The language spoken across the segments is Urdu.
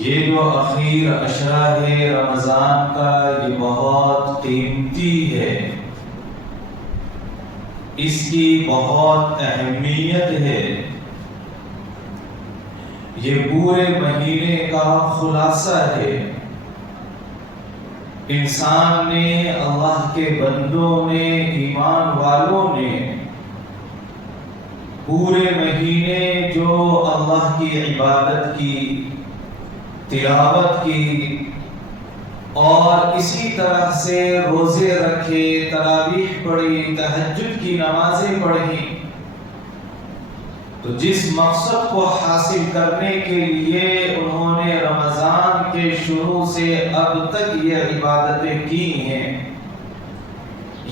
یہ جو اخیر عشرہ ہے رمضان کا، یہ بہت قیمتی ہے، اس کی بہت اہمیت ہے۔ یہ پورے مہینے کا خلاصہ ہے۔ انسان نے، اللہ کے بندوں نے، ایمان والوں نے پورے مہینے جو اللہ کی عبادت کی، تلاوت کی اور اسی طرح سے روزے رکھے، تراویح پڑھی، تہجد کی نمازیں پڑھی، تو جس مقصد کو حاصل کرنے کے لیے انہوں نے رمضان کے شروع سے اب تک یہ عبادتیں کی ہیں،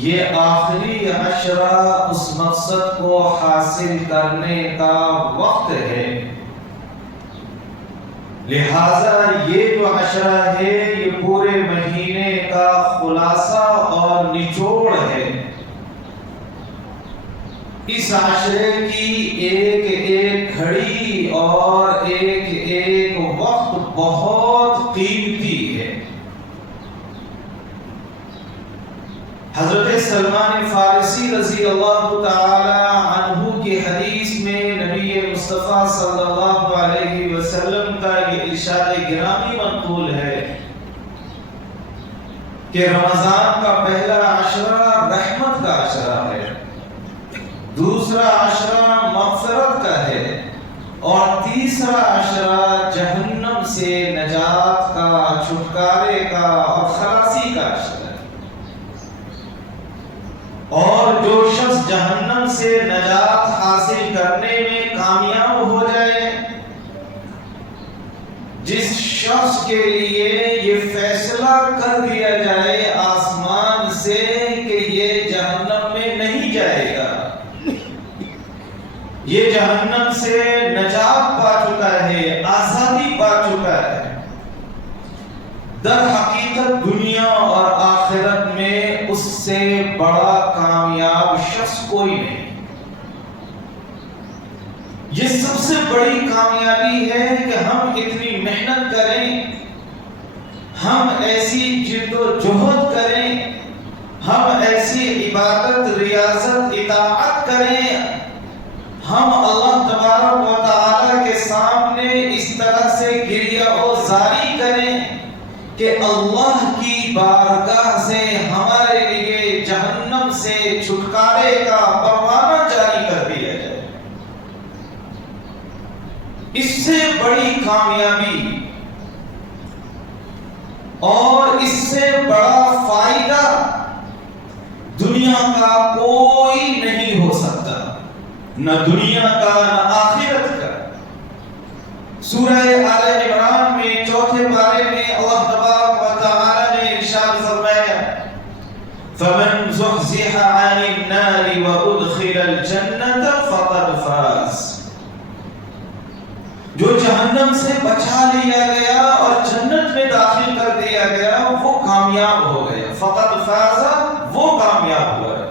یہ آخری عشرہ اس مقصد کو حاصل کرنے کا وقت ہے۔ لہذا یہ جو عشرہ ہے یہ پورے مہینے کا خلاصہ اور نچوڑ ہے۔ اس عشرے کی ایک ایک گھڑی اور ایک ایک وقت بہت قیمتی ہے۔ حضرت سلمان فارسی رضی اللہ تعالی عنہ کی حدیث میں نبی مصطفیٰ صلی اللہ علیہ وسلم کا یہ ارشاد گرامی منقول ہے کہ رمضان کا پہلا عشرہ رحمت کا عشرہ ہے، دوسرا عشرہ مغفرت کا ہے، اور تیسرا عشرہ جہنم سے نجات کا، چھٹکارے کا اور خلاصی کا عشرہ ہے۔ اور جو شخص جہنم سے نجات حاصل کرنے میں کامیاب ہو جائے، جس شخص کے لیے یہ فیصلہ کر دیا جائے آسمان سے کہ یہ جہنم میں نہیں جائے گا، یہ جہنم سے نجات پا چکا ہے، آزادی پا چکا ہے، در حقیقت دنیا اور آخرت میں اس سے بڑا کامیاب شخص کوئی نہیں۔ یہ سب سے بڑی کامیابی ہے کہ ہم اتنی محنت کریں، ہم ایسی جد و جہد کریں، ہم ایسی عبادت، ریاضت، اطاعت کریں، ہم اللہ تبارک و تعالی کے سامنے اس طرح سے گریہ و زاری کریں کہ اللہ کی بارگاہ سے ہمارے لیے جہنم سے چھٹکارے کا پروانہ جاری کر دیا جائے۔ اس سے بڑی کامیابی اور اس سے بڑا فائدہ دنیا کا کوئی نہیں ہو سکتا، نہ دنیا کا نہ آخرت کا۔ سورہ آل عمران میں چوتھے پارے میں اللہ تبارک و تعالی نے ارشاد فرمایا فَمَنْ زُحْزِحَ عَنِ النَّارِ وَأُدْخِلَ الْجَنَّةَ فَقَدْ فَازَ، جو جہنم سے بچا لیا گیا اور جنت میں داخل کر دیا گیا وہ کامیاب ہو گیا، فَقَدْ فَازَ، وہ کامیاب ہوا ہے۔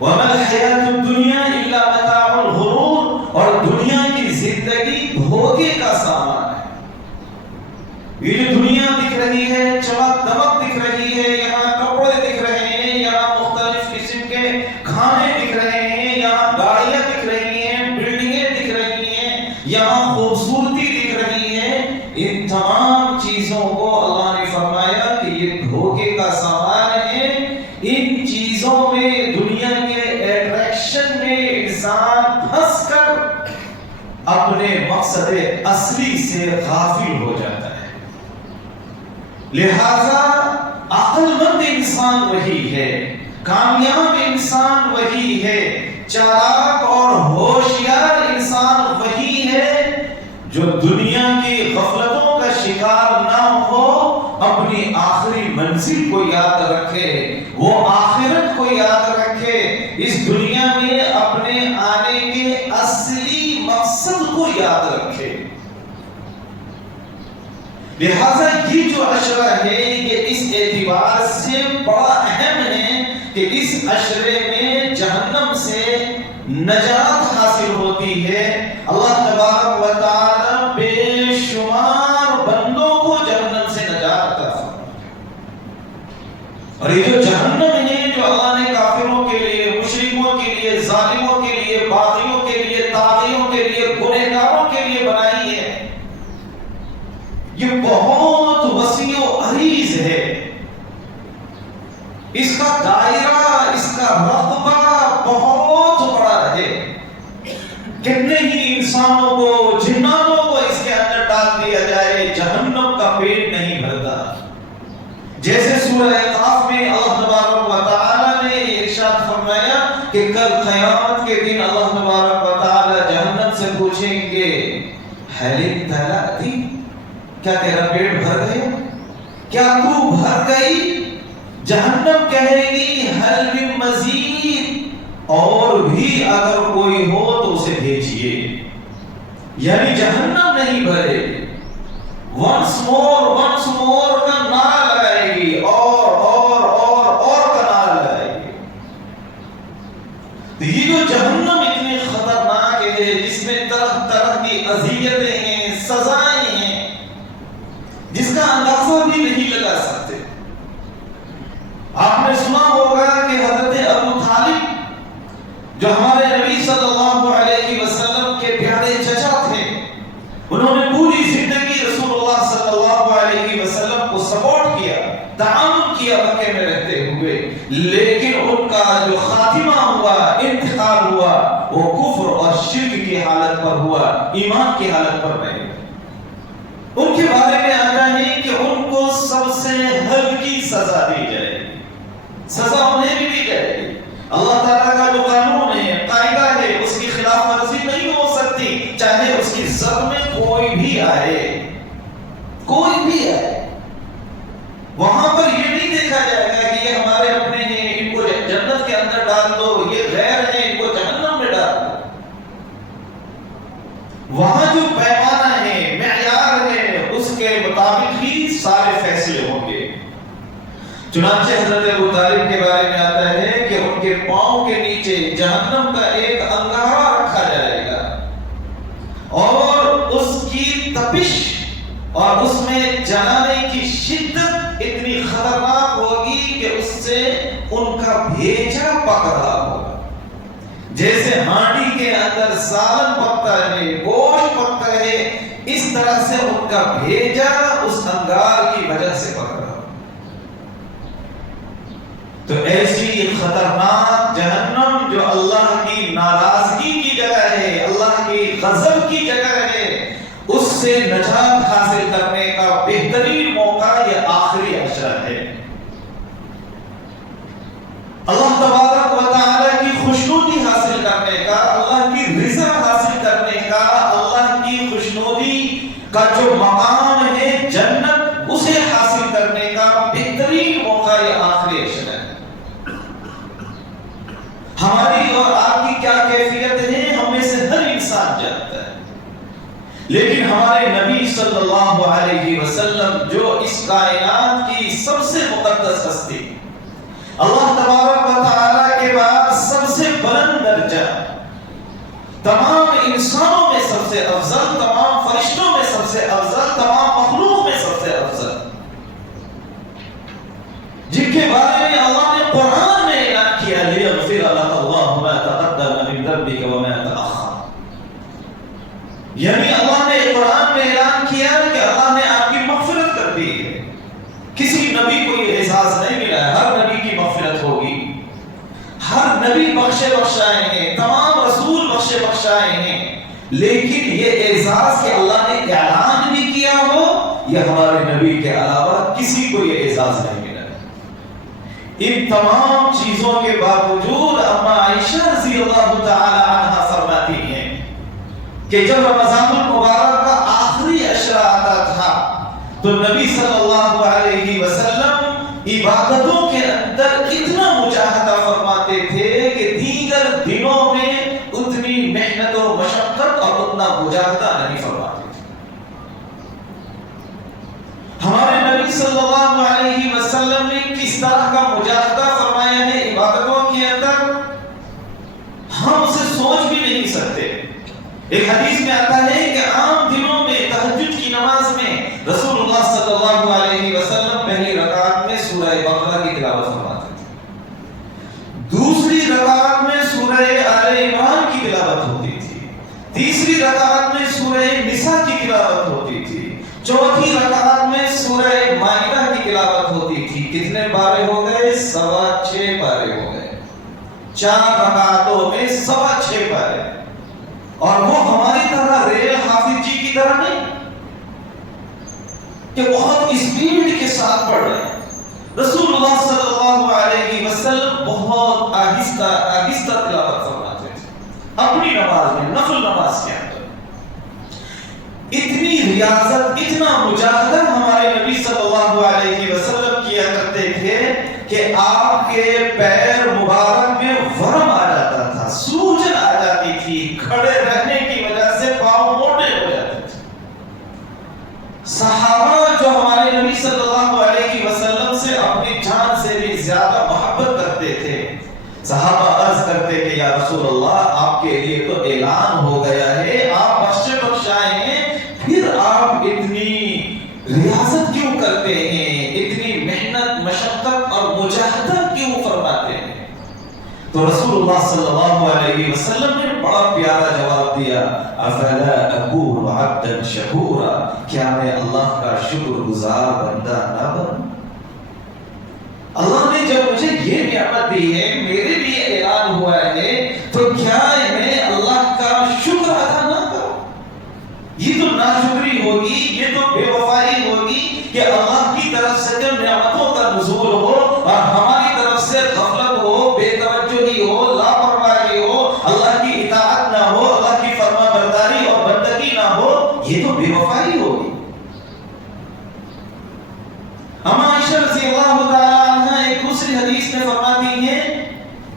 وَمَا الْحَيَاةُ الدُّنْيَا إِلَّا مَتَاعُ الْغُرُورِ، اور دنیا کی زندگی دھوکے کا سامان ہے۔ یہ جو دنیا دکھ رہی ہے، چمک دمک دکھ رہی ہے، یہاں کپڑے دکھ رہے ہیں، یہاں مختلف قسم کے کھانے دکھ رہے ہیں، یہاں گاڑیاں دکھ رہی ہیں، بلڈنگیں دکھ رہی ہیں، یہاں خوبصورتی دکھ رہی ہے، ان تمام چیزوں کو اللہ نے فرمایا کہ یہ دھوکے کا سامان ہے۔ ان چیزوں میں، دنیا کے اٹریکشن میں انسان پھنس کر اپنے مقصد اصلی سے غافل ہو جاتا ہے۔ لہذا عقل مند انسان وہی ہے، کامیاب انسان وہی ہے، چالاک اور ہوشیار انسان وہی ہے جو دنیا کی غفلتوں کا شکار نہ ہو، اپنی آخری منزل کو یاد رکھے، وہ آخرت کو یاد رکھے، اس دنیا میں اپنے آنے کے اصلی مقصد کو یاد رکھے۔ لہذا یہ جو عشرہ ہے یہ اس اعتبار سے بڑا اہم ہے کہ اس عشرے میں جہنم سے نجات حاصل ہوتی ہے۔ اللہ تبارک و تعالی بے شمار بندوں یہ بہت وسیع و عریض ہے. اس کا دائرہ، اس کا رقبہ بہت بڑا ہے. کتنے ہی انسانوں کو، جناتوں کو اس کے اندر ڈال دیا جائے، جہنم کا پیٹ نہیں بھرتا. جیسے سورہ قاف میں اللہ تبارک و تعالی نے ارشاد فرمایا کہ کل قیامت کے دن اللہ تبارک و تعالی جہنم سے پوچھیں گے حل امتلأتی، کیا تیرا پیٹ بھر گیا؟ کیا تو بھر گئی؟ جہنم کہے گی حل من مزید، اور بھی اگر کوئی ہو تو اسے بھیجیے. یعنی جہنم نہیں بھرے، ونس مور کا نعرہ لگائے گی، اور کا نعرہ لگائے گی. تو یہ جو جہنم اتنی خطرناک ہے، جس میں طرح طرح کی اذیتیں ہیں، سزائیں ہیں، جس کا اندازہ بھی نہیں لگا سکتے. آپ نے سنا ہوگا کہ حضرت ابو طالب جو ہمارے نبی صلی اللہ علیہ وسلم کے پیارے چچا تھے، انہوں نے پوری زندگی رسول اللہ صلی اللہ علیہ وسلم کو سپورٹ کیا، تعاون کیا مکے میں رہتے ہوئے، لیکن ان کا جو خاتمہ ہوا، انتقال ہوا، وہ کفر اور شرک کی حالت پر ہوا، ایمان کی حالت پر نہیں. ان کے بارے میں آتا ہے کہ ان کو سب سے ہلکی سزا دی جائے گی. سزا انہیں بھی دی جائے گی. اللہ تعالیٰ کا جو قانون ہے، قاعدہ ہے، اس کی خلاف ورزی نہیں ہو سکتی، چاہے اس کی زد میں کوئی بھی آئے. وہاں پر یہ نہیں دیکھا جائے گا کہ یہ ہمارے اپنے ہیں، ان کو جنت کے اندر ڈال دو، یہ غیر ہیں، ان کو جہنم میں ڈال دو. وہاں جو پیمانہ ہے، معیار ہے، اس کے مطابق ہی سارے فیصلے ہوں گے. چنانچہ حضرت ابو طالب کے بارے میں آتا ہے کہ ان کے پاؤں کے نیچے جہنم کا ایک انگارہ رکھا جائے گا، اور اس کی تپش اور اس میں جلانے کی شدت اتنی خطرناک ہوگی کہ اس سے ان کا بھیجا پک رہا ہوگا. جیسے ہانڈی کے اندر سالن پکتا ہے، گوشت پکتا ہے، اس طرح سے ان کا بھیجا اس انگار کی وجہ سے پک رہا. تو ایسی خطرناک جہنم جو اللہ کی ناراضگی کی جگہ ہے، اللہ کی غضب کی جگہ ہے، اس سے نجات حاصل کرنے کا بہترین موقع یہ آخری عشرہ ہے. اللہ تبارک و تعالی کی خوشنودی حاصل کرنے کا، اللہ کی رضا حاصل کرنے کا، اللہ کی خوشنودی کا جو مقام ہے جنت، اسے حاصل کرنے کا بہترین موقع یہ آخری عشرہ ہے. ہماری اور آپ کی کیا کیفیت ہے ہم میں سے ہر انسان جانتا ہے، لیکن ہمارے نبی صلی اللہ علیہ وسلم جو اس کائنات کی سب سے مقدس ہستی، اللہ تبارک و تعالی کے بعد سب سے بلند درجہ، تمام انسانوں میں سب سے افضل، تمام فرشتوں میں سب سے افضل، تمام مخلوق میں سب سے افضل، جن کے بارے میں اللہ نے قرآن میں اعلان کیا لِيَغْفِرَ لَكَ اللَّهُ مَا تَقَدَّمَ مِن ذَنبِكَ وَمَا تَأَخَّرَ. یعنی اللہ نے قرآن میں اعلان کیا کہ اللہ نے آپ کی مغفرت کر دی ہے. کسی نبی کو یہ اعزاز نہیں ملا ہے. ہر نبی کی مغفرت ہوگی، ہر نبی بخشے بخشائے ہیں، تمام رسول بخشے بخشائے ہیں، لیکن یہ اعزاز کہ اللہ نے اعلان بھی کیا ہو، یہ ہمارے نبی کے علاوہ کسی کو یہ اعزاز نہیں ملا. ان تمام چیزوں کے باوجود اما عائشہ رضی اللہ تعالی عنہا فرماتی ہیں کہ جب رمضان المبارک کا آخری عشرہ آتا تھا تو نبی صلی اللہ علیہ وسلم عبادتوں کے اندر اتنا مجاہدہ فرماتے تھے کہ دیگر دنوں میں اتنی محنت و مشقت اور اتنا مجاہدہ نہیں فرماتے تھے. ہمارے نبی صلی اللہ علیہ وسلم نے کس طرح کا مجاہدہ فرمایا ہے عبادتوں کے اندر، ہم اسے سوچ بھی نہیں سکتے. ایک حدیث میں آتا ہے کہ عام دنوں میں تہجد کی نماز میں رسول اللہ صلی اللہ علیہ وسلم پہلی رکعت میں سورہ بقرہ کی تلاوت فرماتے تھے، دوسری رکعت میں سورہ آل عمران کی تلاوت ہوتی تھی، تیسری رکعت میں سورہ نساء کی تلاوت ہوتی تھی، چوتھی رکعت میں سورہ مائدہ کی تلاوت ہوتی تھی. کتنے پارے ہو گئے؟ 6.25 پارے ہو گئے. 4 رکعتوں میں 6.25 پارے. اور وہ ہماری طرح ریل حافظ جی کی طرح نہیں کہ بہت اسپیڈ کے ساتھ پڑھ رہے ہیں. رسول اللہ صلی اللہ علیہ وسلم بہت آہستہ آہستہ تلاوت فرماتے تھے اپنی نماز میں، نفل نماز کے اندر. اتنی ریاضت، اتنا مجاہدہ ہمارے نبی صلی اللہ علیہ وسلم کیا کرتے تھے کہ آپ کے پیر مبارک میں ورم آ جاتا تھا، سوجن آ جاتی تھی، کھڑے رہنے کی وجہ سے پاؤں موٹے ہو جاتے تھے. صحابہ جو ہمارے نبی صلی اللہ علیہ وسلم سے اپنی جان سے بھی زیادہ محبت کرتے تھے. صحابہ عرض کرتے کہ یا رسول اللہ آپ کے لیے تو اعلان ہو گیا ہے، آپ بخشائیں ہیں، پھر آپ اتنی ریاضت کیوں کرتے ہیں، اتنی محنت مشقت اور مجاہدہ کیوں فرماتے ہیں؟ تو رسول اللہ صلی اللہ علیہ وسلم نے بڑا پیارا جواب دیا، افلا اکون عبدا شکورا، کیا میں اللہ کا شکر گزار بندہ نہ بنوں؟ اللہ نے جب مجھے یہ نعمت دی ہے، میرے لیے اعلان ہوا ہے، تو کیا میں اللہ کا شکر ادا نہ کروں؟ یہ تو ناشکری ہوگی، یہ تو بے وفائی ہوگی کہ اللہ کی طرف سے جب نعمتوں کا نزول ہو اور ہماری طرف سے غفلت ہو، بے توجہی ہو، لاپرواہی ہو، اللہ کی اطاعت نہ ہو، اللہ کی فرما برداری اور بندگی نہ ہو، یہ تو بے وفائی ہوگی. عائشہ رضی اللہ تعالی عنہ ایک دوسری حدیث میں فرماتی ہیں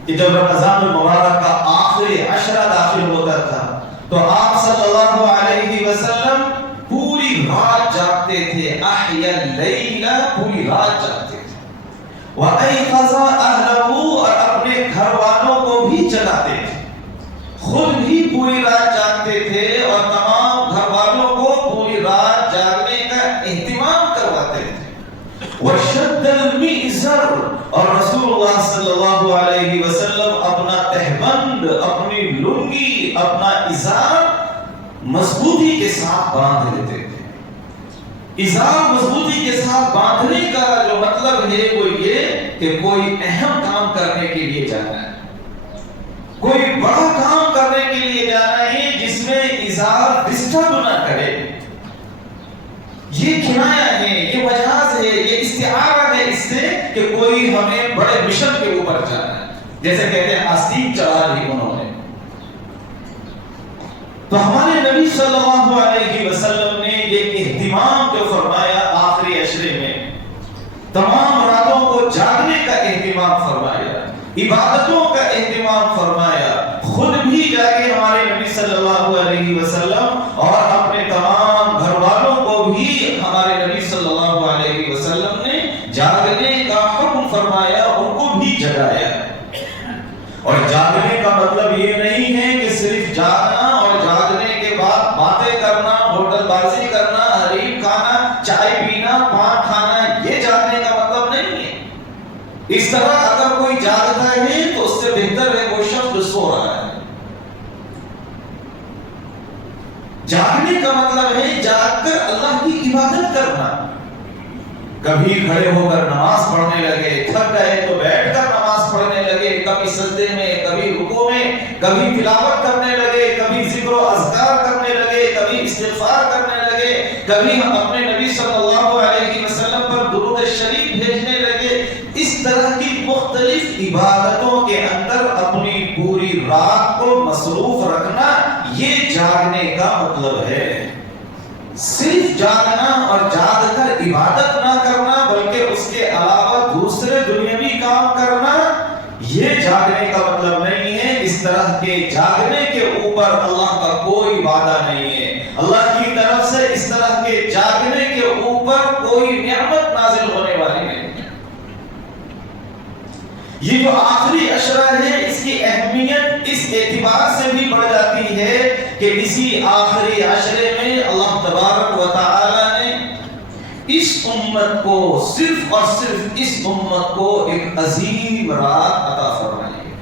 کہ جب رمضان المبارک کا آخری عشرہ داخل ہوتا تھا تو آپ صلی اللہ علیہ وسلم پوری رات جاگتے تھے. احیا اللیل، پوری رات جاگتے تھے. وَأَيْقَظَ أَهْلَهُ، اور اپنے گھر والوں کو بھی جگاتے تھے. خود بھی پوری رات جاگتے تھے اور تمام گھر والوں کو پوری رات جاگنے کا اہتمام کرواتے تھے. وَشَدَّ الْمِئْزَرَ، اور رسول اللہ صلی اللہ علیہ وسلم اپنا تہبند، اپنی لنگی، اپنا ازار مضبوطی کے ساتھ باندھ لیتے تھے. ازار مضبوطی کے ساتھ باندھنے کا جو مطلب ہے وہ یہ کہ کوئی اہم کام کرنے کے لیے جانا ہے، کوئی بڑا کام کرنے کے لیے جانا ہے جس میں ازار ڈسٹرب نہ کرے. یہ کنایا ہے، یہ مجاز ہے، یہ استعارہ ہے اس سے کہ کوئی ہمیں بڑے مشن کے اوپر جانا ہے، جیسے کہتے ہیں آستین چڑھا دی انہوں نے. تو ہمارے نبی صلی اللہ علیہ وسلم نے یہ اہتمام جو فرمایا آخری عشرے میں، تمام راتوں کو جاگنے کا اہتمام فرمایا، عبادتوں کا اہتمام فرمایا. خود بھی جاگے ہمارے نبی صلی اللہ علیہ وسلم اور اپنے تمام گھر والوں کو بھی ہمارے نبی صلی اللہ علیہ وسلم نے جاگنے کا حکم فرمایا، ان کو بھی جگایا. اور جاگنے کا مطلب یہ نہیں ہے کہ صرف جاگنا اور جاگنے کے بعد باتیں کرنا، ہوٹل بازی کرنا، حریم کھانا، چائے پینا، پان کھانا، یہ جاگنے کا مطلب نہیں ہے. اس طرح اگر کوئی جاگتا ہے تو اس سے بہتر ہے کوئی شخص سو رہا ہے. جاگنے کا مطلب ہے جاگ کر اللہ کی عبادت کرنا. کبھی کھڑے ہو کر نماز پڑھنے لگے، تھک گئے تو بیٹھ کر نماز پڑھنے لگے، کبھی سجدے میں، کبھی رکوع میں، کبھی تلاوت کرنے لگے، کبھی ذکر و اذکار کرنے لگے، کبھی استغفار کرنے لگے، کبھی ہم اپنے نبی صلی اللہ علیہ وسلم پر درود شریف بھیجنے لگے. اس طرح کی مختلف عبادتوں کے اندر اپنی پوری رات کو مصروف رکھنا، یہ جاگنے کا مطلب ہے. صرف جاگنا اور جاگ کر عبادت نہ کرنا بلکہ اس کے علاوہ دوسرے دنیاوی کام کرنا، یہ جاگنے کا مطلب نہیں ہے. اس طرح کے جاگنے کے اوپر اللہ کا کوئی وعدہ نہیں ہے. اللہ کی طرف سے اس طرح کے جاگنے کے اوپر کوئی نعمت نازل ہونے والی نہیں ہے. یہ جو آخری عشرہ ہے اس کی اہمیت اس اعتبار سے بھی بڑھ جاتی ہے کہ اسی آخری عشرے میں اللہ تبارک و تعالی نے اس امت کو، صرف اور صرف اس امت کو ایک عظیم رات عطا فرمائی ہے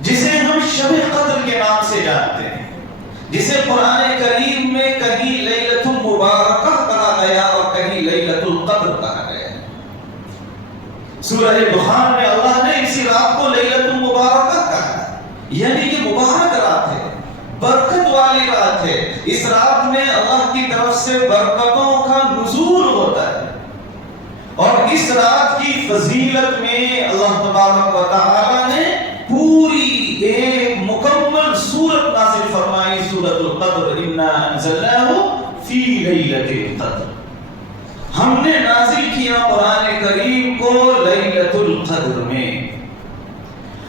جسے ہم شب قدر کے نام سے جانتے ہیں، جسے قرآن کریم میں کہیں لیلۃ سورہ دخان میں اللہ نے اسی رات کو لیلۃ المبارکہ کہا، یعنی یہ مبارک رات ہے، برکت والی رات ہے۔ اس رات میں اللہ کی طرف سے برکتوں کا نزول ہوتا ہے، اور اس رات کی فضیلت میں اللہ تبارک و تعالی نے پوری ایک مکمل سورت نازل فرمائی، سورۃ القدر، انا انزلناہ فی لیلۃ القدر۔ ہم نے نازل کیا قرآن کریم کو لیلۃ القدر میں۔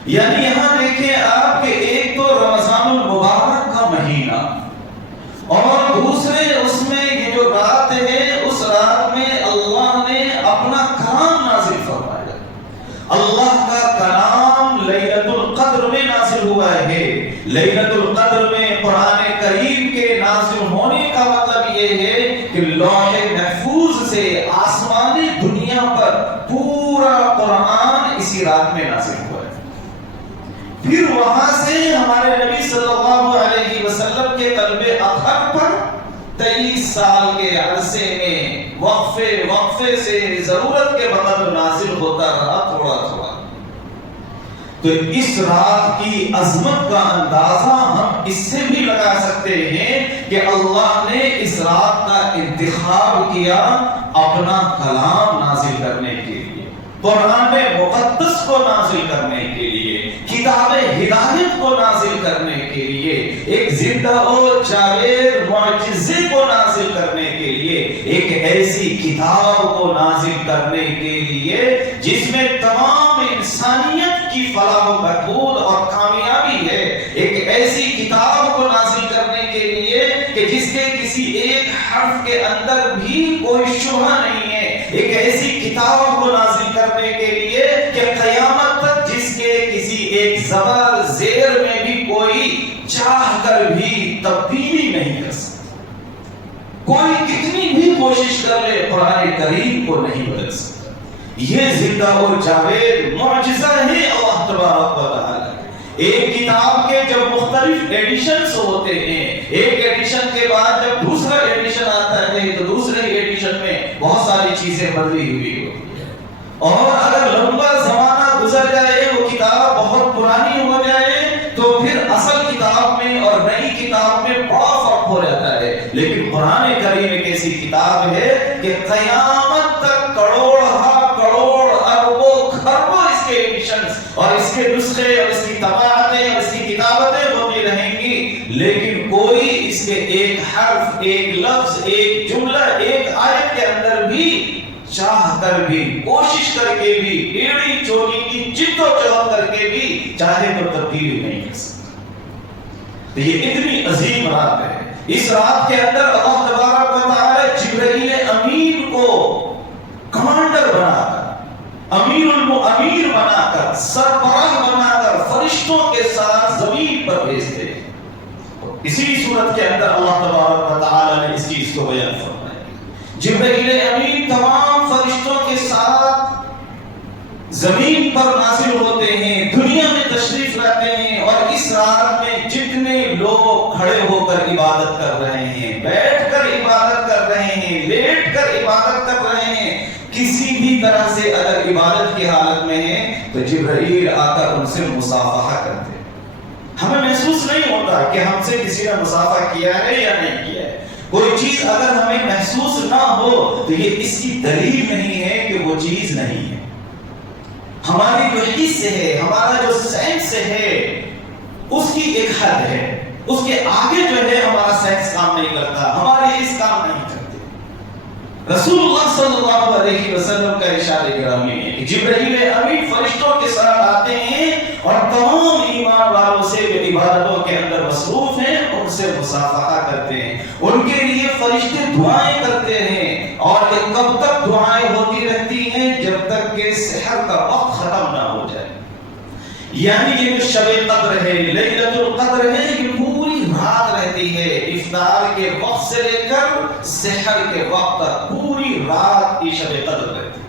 یعنی یہاں دیکھیں آپ کہ ایک تو رمضان المبارک کا مہینہ، اور دوسرے اس میں یہ جو رات ہے، اس رات میں اللہ نے اپنا کلام نازل فرمایا۔ اللہ کا کلام لیلۃ القدر میں نازل ہوا ہے۔ لیلۃ القدر میں قرآن کریم کے نازل ہونے کا مطلب یہ ہے کہ لوح محفوظ سے آسمانی دنیا پر پورا قرآن اسی رات میں نازل ہوا ہے۔ پھر وہاں سے ہمارے نبی صلی اللہ علیہ وسلم کے قلب اطہر پر 23 سال کے عرصے میں وقفے سے ضرورت کے وقت نازل ہوتا رہا تھوڑا تھوڑا۔ تو اس رات کی عظمت کا اندازہ ہم اس سے بھی لگا سکتے ہیں کہ اللہ نے اس رات کا انتخاب کیا اپنا کلام نازل کرنے کے لیے، قرآن مقدس کو نازل کرنے کے لیے، کتاب ہدایت کو نازل کرنے کے لیے، ایک زندہ و جاوید معجزے کو نازل کرنے کے لیے، ایک ایسی کتاب کو نازل کرنے کے لیے جس میں تمام انسانیت کی فلاح و بہبود اور کامیابی ہے، ایک ایسی کتاب کو نازل کرنے کے لیے کہ جس کے کسی ایک حرف کے اندر بھی کوئی شبہ نہیں ہے، ایک ایسی کتاب کو نازل کرنے کے لیے کہ قیامت تک جس کے کسی ایک زبر زیر میں بھی کوئی چاہ کر بھی تبدیلی نہیں کر سکتا، کوئی کتنی بھی کوشش کر لے قرآن کریم کو نہیں بدل سکتا۔ یہ زندہ و جاوید معجزہ ہے اللہ تبارک و تعالی۔ ایک کتاب کے جب مختلف ایڈیشنز ہوتے ہیں، ایک ایڈیشن کے بعد جب دوسرا ایڈیشن آتا ہے تو دوسرے ایڈیشن میں بہت ساری چیزیں بدلی ہوئی ہوتی ہیں، اور اگر لمبا زمانہ گزر جائے، وہ کتاب بہت پرانی ہو جائے، تو پھر اصل کتاب میں اور نئی کتاب میں بڑا فرق ہو جاتا ہے۔ لیکن قرآن کریم ایک ایسی کتاب ہے کہ قیامت تک کروڑ اربوں خربوں اس کے ایڈیشنز اور اس کے نسخے اور اس کی طباعتیں اور اس کی کتابتیں ہوتی رہیں گی، لیکن کوئی اس کے ایک حرف، ایک لفظ، ایک جملہ، ایک آیت کے اندر بھی چاہ کر بھی، کوشش کر کے بھی، ایڑی چوری کی جد و جہد کر کے بھی چاہے تو تبدیل نہیں کر سکتا۔ تو یہ اتنی عظیم رات ہے۔ اس رات کے اندر اللہ تبارک و تعالی جبرائیل امین کو کمانڈر بنا کر، امیر المؤمنین بنا کر، سربراہ بنا کر فرشتوں کے ساتھ زمین پر بھیجتے ہیں۔ اسی صورت کے اندر اللہ تبارک و تعالی نے اس چیز کو بیان فرمایا۔ جبرائیل امین تمام فرشتوں کے ساتھ زمین پر نازل ہوتے ہیں، دنیا میں تشریف لاتے ہیں، اور اس رات میں جتنے لوگ کھڑے ہو کر عبادت کر رہے ہیں، بیٹھ کر عبادت کر رہے ہیں، لیٹ کر عبادت کر رہے ہیں، کسی بھی طرح سے اگر عبادت کی حالت میں ہیں تو جبرائیل آ کر ان سے مصافحہ کرتے ہیں۔ ہمیں محسوس نہیں ہوتا کہ ہم سے کسی نے مصافحہ کیا ہے یا نہیں کیا ہے۔ کوئی چیز اگر ہمیں محسوس نہ ہو تو یہ اس کی دلیل نہیں ہے کہ وہ چیز نہیں ہے۔ ہماری جو حس ہے، ہمارا جو سینس ہے، اس کی ایک حد ہے، اس کے آگے جو ہے ہمارا سینس کام نہیں کرتا، ہماری حس کام نہیں کرتی۔ رسول اللہ صلی اللہ علیہ وسلم کا ارشاد گرامی ہے کہ جبرائیل امین فرشتوں کے ساتھ آتے ہیں اور تمام ایمان والوں سے جو عبادتوں کے اندر مصروف ہیں ان سے مصافحہ کرتے ہیں، ان کے لیے فرشتے دعائیں کرتے ہیں، اور یہ کب تک دعائیں ہوتی رہتی ہیں؟ جب تک کہ سحر کا وقت ختم نہ ہو جائے۔ یعنی یہ جو شب قدر ہے، لیلۃ القدر ہے، یہ پوری رات رہتی ہے، افطار کے وقت سے لے کر سحر کے وقت تک پوری رات کی شب قدر رہتی ہے۔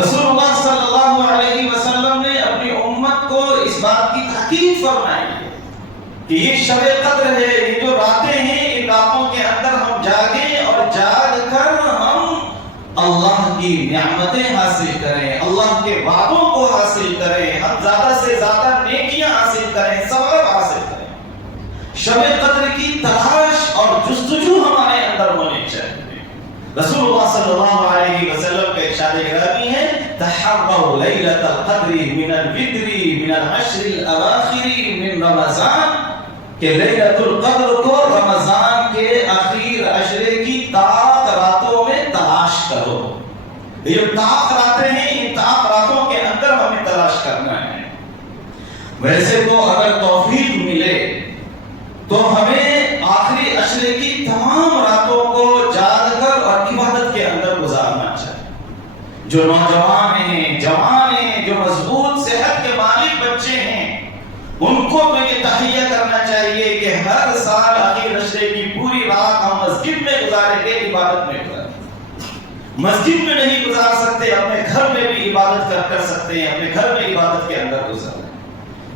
رسول اللہ صلی اللہ علیہ وسلم نے اپنی امت کو اس بات کی تاکید فرمائی ہے کہ یہ شب قدر ہے، یہ جو راتیں ہیں، ان راتوں کے اندر ہم جاگیں اور جاگ کر ہم اللہ کی کی نعمتیں حاصل کریں، اللہ کے وعدوں کو حاصل کریں، ہم زیادہ سے زیادہ نیکیاں حاصل کریں، ثواب حاصل کریں۔ شب قدر کی تلاش اور جستجو ہمارے اندر ہونی چاہیے۔ رسول اللہ صلی اللہ علیہ وسلم کا ارشاد گرامی ہے تحروا لیلۃ القدر من الوتر من العشر الاواخر من رمضان، کہ لیلۃ القدر کو رمضان کے اخیر عشرے کی طاق راتوں میں تلاش کرو۔ یہ جو طاق راتیں ہیں، ان طاق راتوں کے اندر ہمیں تلاش کرنا ہے۔ ویسے تو اگر توفیق ملے تو ہمیں آخری عشرے کی تمام راتوں کو جاگ کر اور عبادت کے اندر گزارنا چاہیے۔ جو نوجوان ہیں، جوان ہیں، جو مضبوط صحت کے مالک بچے ہیں، ان کو تو یہ تہیہ کرنا چاہیے کہ ہر سال آخری عشرے کی پوری رات ہم مسجد میں گزاریں گے، عبادت میں گزاریں گے۔ مسجد میں نہیں گزار سکتے، اپنے گھر میں بھی عبادت کر سکتے ہیں، اپنے گھر میں عبادت کے اندر گزاریں۔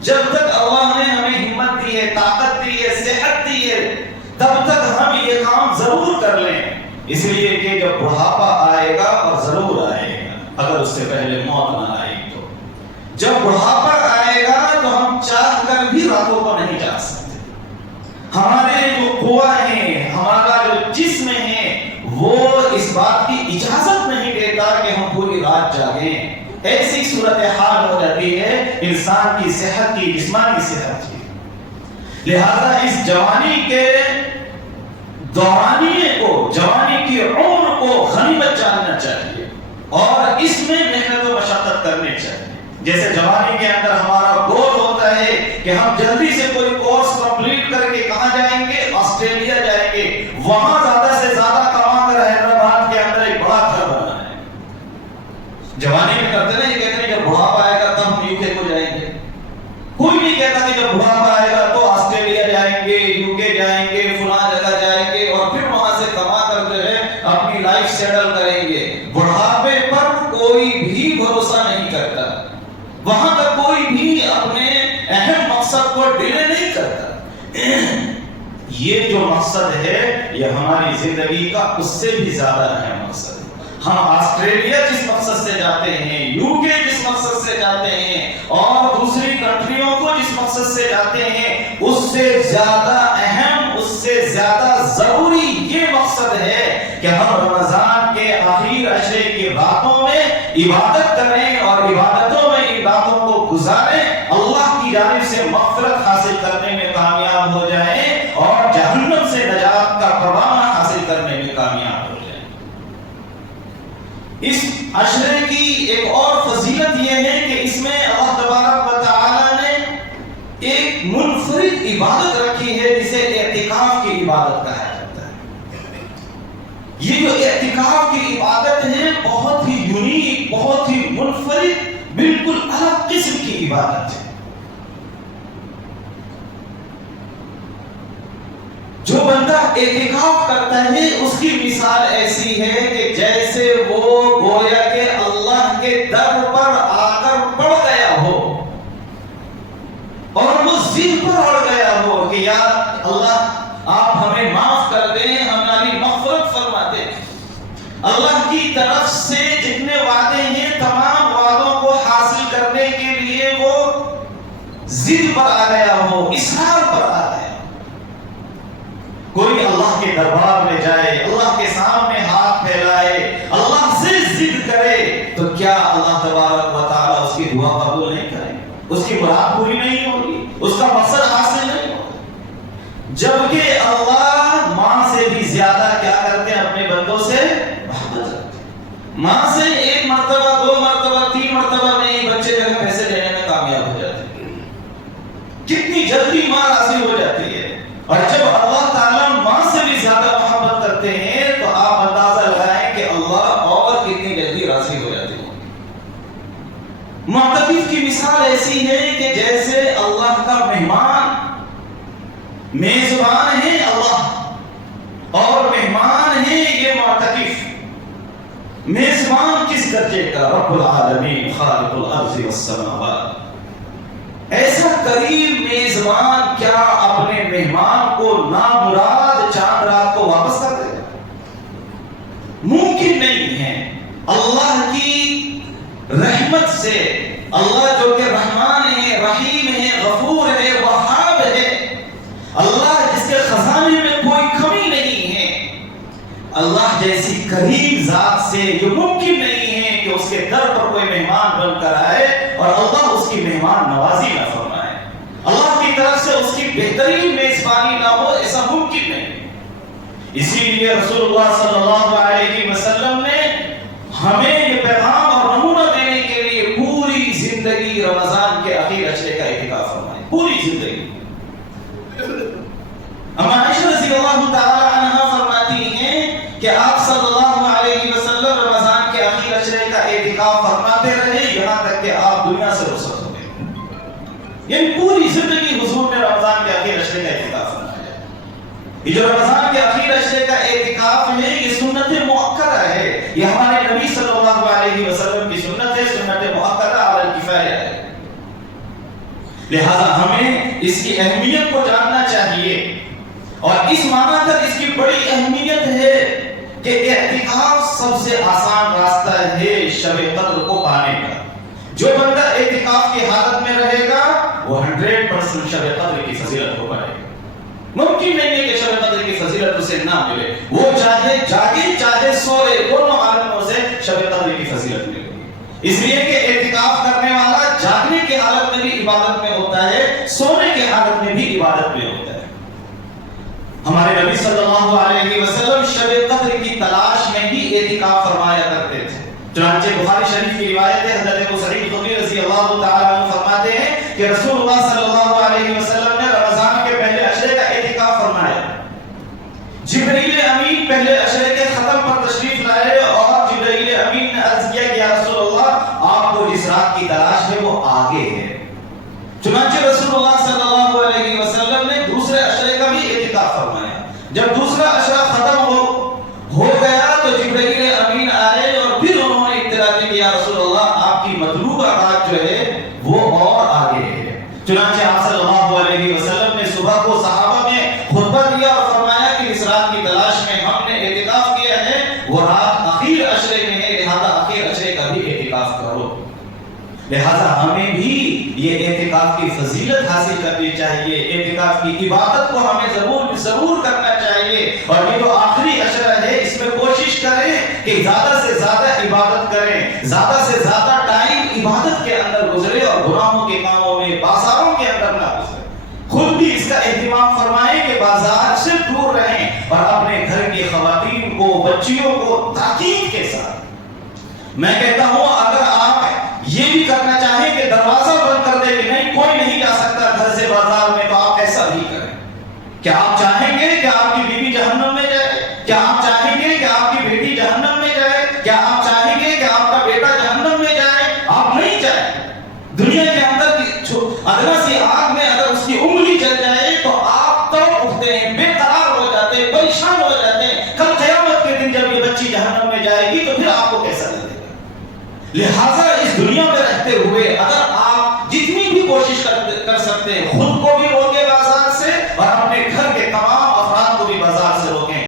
جب تک اللہ نے ہمیں ہمت دی ہے، طاقت دی ہے، صحت دی ہے، تب تک ہم یہ کام ضرور کر لیں، اس لیے کہ جب بڑھاپا آئے گا، اور ضرور آئے گا اگر اس سے پہلے موت نہ آئی تو، جب بڑھاپا آئے گا تو ہم چاہ کر بھی راتوں کو نہیں جا سکتے۔ ہمارے جو قوہ ہیں، ہمارا جو جسم ہے، وہ اس بات کی اجازت نہیں دیتا کہ ہم پوری رات جاگیں۔ ایسی صورتحال ہو جاتی ہے انسان کی صحت کی، جسمانی صحت کی۔ لہذا اس جوانی کے دورانیے کو، جوانی کی عمر کو غنیمت جاننا چاہیے اور اس میں محنت و مشقت کرنی چاہیے۔ جیسے جوانی کے اندر ہمارا گول ہوتا ہے کہ ہم جلدی سے کوئی کورس کمپلیٹ کر کے کہاں جائیں گے؟ آسٹریلیا جائیں گے، وہاں زیادہ سے زیادہ کما کر حیدرآباد کے اندر ایک بڑا گھر بنانا ہے۔ جوانی میں کرتے نا، یہ کہتے ہیں جب بڑھاپا آئے گا تب ہم یو کے کو جائیں گے۔ کوئی نہیں کہتا کہ جب بڑھاپا آئے گا تو آسٹریلیا جائیں گے، یو کے جائیں گے، فلاں جگہ جائیں گے اور پھر وہاں سے کما کر جو ہے اپنی لائف سیٹل کریں گے۔ بڑھاپے پر کوئی بھی بھروسہ نہیں کرتا، وہاں تک کوئی بھی اپنے اہم مقصد کو ڈیلے نہیں کرتا۔ یہ جو مقصد ہے یہ ہماری زندگی کا اس سے بھی زیادہ اہم مقصد ہے۔ ہم آسٹریلیا جس مقصد سے جاتے ہیں، یو کے جس مقصد سے جاتے ہیں اور دوسری کنٹریوں کو جس مقصد سے جاتے ہیں، اس سے زیادہ اہم، اس سے زیادہ ضروری یہ مقصد ہے کہ ہم رمضان کے آخری عشرے کی راتوں میں عبادت کریں اور عبادتوں میں ان راتوں کو گزاریں، اللہ کی جانب سے مغفرت حاصل کرنے میں کامیاب ہو جائیں اور جہنم سے نجات کا پروانہ حاصل کرنے میں کامیاب ہو جائیں۔ اس عشرے کی ایک اور فضیلت یہ ہے کہ اس میں اللہ تبارک و تعالی نے ایک منفرد عبادت رکھی ہے جسے اعتکاف کی عبادت کہا جاتا ہے۔ یہ جو اعتکاف کی عبادت ہے بہت ہی یونیک، بہت ہی منفرد، بالکل الگ قسم کی عبادت ہے۔ جو بندہ اعتکاف کرتا ہے اس کی مثال ایسی ہے کہ جیسے وہ گویا کہ اللہ کے در پر آ کر پڑ گیا ہو اور وہ ضد پر اڑ گیا ہو کہ یا اللہ آپ ہمیں معاف کر دیں، ہماری مغفرت فرما دیں۔ اللہ کی طرف سے جتنے وعدے ہیں تمام وعدوں کو حاصل کرنے کے لیے وہ ضد پر آ گیا ہو، اصرار پر آ گیا۔ کوئی اللہ کے دربار میں جائے، اللہ کے سامنے ہاتھ پھیلائے، اللہ سے ضد کرے تو کیا اللہ تبارک و تعالیٰ اس کی دعا قبول نہیں کرے؟ اس کی مراد پوری نہیں ہوگی، اس کا مقصد حاصل نہیں ہوگا۔ جبکہ اللہ ماں سے بھی زیادہ کیا کرتے ہیں؟ اپنے بندوں سے محبت رکھتے ہیں۔ ماں سے ایک مرتبہ، دو مرتبہ، تین مرتبہ میں بچے جو ہے پیسے دینے میں کامیاب ہو جاتے ہیں۔ کتنی جلدی ماں راضی ہو جاتی ہے، اور جب اللہ تعالیٰ ماں سے بھی زیادہ محبت کرتے ہیں تو آپ اندازہ لگائیں کہ اللہ اور کتنی جلدی راضی ہو جاتے ہیں۔ معتکف کی مثال ایسی ہے کہ جیسے اللہ کا مہمان، میزبان ہے اللہ اور مہمان ہے یہ معتکف۔ میزبان کس درجے کا؟ رب العالمین، خالق الارض والسماوات۔ ایسا کریم میزبان کیا اپنے مہمان کو نامراد چاند رات کو واپس کر دے گا؟ ممکن نہیں ہے۔ اللہ رحمت سے، اللہ جو کہ رحمان ہے، رحیم ہے، غفور ہے، وہاب ہے، اللہ جس کے خزانے میں کوئی کمی نہیں ہے، اللہ جیسی کریم ذات سے یہ ممکن نہیں ہے کہ اس کے در پر کوئی مہمان بن کر آئے اور اللہ اس کی مہمان نوازی نہ فرمائے، اللہ کی طرف سے اس کی بہترین میزبانی نہ ہو، ایسا ممکن نہیں۔ اسی لیے رسول اللہ صلی اللہ علیہ وسلم نے ہمیں یہ پیغام اور نمونہ دینے کے لیے پوری زندگی رمضان کے آخری عشرے کا اعتکاف فرمایا، پوری زندگی۔ اما عائشہ رضی اللہ تعالی عنہا فرماتی ہیں کہ آپ صلی اللہ علیہ وسلم رمضان کے آخری عشرے کا اعتکاف فرماتے رہے یہاں تک کہ آپ دنیا سے رخصت ہو گئے، یعنی پوری زندگی حضور نے رمضان کے آخری عشرے کا اعتکاف فرمایا۔ یہ جو رمضان کے آخری عشرے کا اعتکاف ہے یہ سنت مؤکدہ ہے، یہ ہمارے نبی صلی اللہ علیہ وسلم کی سنت ہے، سنت مؤکدہ علی الکفایہ ہے، لہذا ہمیں اس کی اہمیت کو جاننا چاہیے، اور اس معنی تک اس کی بڑی اہمیت ہے کہ اعتکاف سب سے آسان راستہ ہے شب قدر کو پانے کا۔ جو بندہ اعتکاف کی حالت میں رہے گا وہ 100% شب قدر کی فضیلت کو پائے گا۔ ممکن نہیں ہے کہ شب قدر کی فضیلت اسے نہ ملے، وہ چاہے جاگے چاہے سوئے، دونوں حالتوں سے شب قدر کی فضیلت ملے گی۔ اس لیے کہ اعتکاف کرنے والا جاگنے کی حالت میں بھی عبادت میں ہوتا ہے، سونے کی حالت میں بھی عبادت میں ہوتا ہے۔ ہمارے نبی صلی اللہ علیہ وسلم شب قدر کی تلاش میں ہی اعتکاف فرمایا کرتے تھے۔ چنانچہ بخاری شریف کی روایت ہے، حضرت ابو سعید خدری رضی اللہ تعالی عنہ فرماتے ہیں کہ رسول اللہ صلی اللہ علیہ وسلم نے رمضان کے پہلے عشرے کا اعتکاف فرمایا۔ جبرائیل امین پہلے عشرے کے ختم پر تشریف لائے اور جبرائیل امین نے عرض کیا کہ یا رسول اللہ آپ کو جس رات کی تلاش ہے وہ آگے ہے۔ چنانچہ رسول اللہ صلی اللہ علیہ وسلم نے دوسرے عشرے کا بھی اعتکاف فرمایا۔ جب دوسرا عشرہ ختم ہو گیا تو جبرائیل امین آئے اور پھر انہوں نے اطلاع دی کہ یا رسول اللہ آپ کی مطلوبہ رات جو ہے وہ اور آگے ہے۔ چنانچہ آپ صلی اللہ علیہ وسلم نے صبح کو صحابہ میں خطبہ دیا اور فرمایا کہ اس رات کی تلاش میں ہم نے اعتکاف کیا ہے، وہ رات اخیر عشرے میں ہے، لہذا اخیر عشرے کا بھی اعتکاف کرو۔ لہذا ہمیں بھی یہ اعتکاف کی فضیلت حاصل کرنی چاہیے، اعتکاف کی عبادت کو ہمیں ضرور کرنا چاہیے، اور یہ جو آخری عشرہ ہے اس میں کوشش کریں کہ زیادہ سے زیادہ عبادت کریں، زیادہ سے زیادہ ٹائم عبادت کے اندر گزرے اور گناہوں کے کاموں میں بازاروں کے اندر نہ گزرے۔ خود بھی اس کا اہتمام فرمائیں کہ بازار سے دور رہیں اور اپنے گھر کی خواتین کو، بچیوں کو تاکید کے ساتھ میں کہتا ہوں اگر آپ یہ بھی کرنا چاہیں کہ دروازہ بند کر دے کہ نہیں کوئی نہیں جا سکتا گھر سے بازار میں، تو آپ ایسا بھی کریں۔ کیا آپ چاہیں گے کہ آپ کی بیوی جہنم میں جائے؟ کیا آپ چاہیں گے کہ آپ کی بیٹی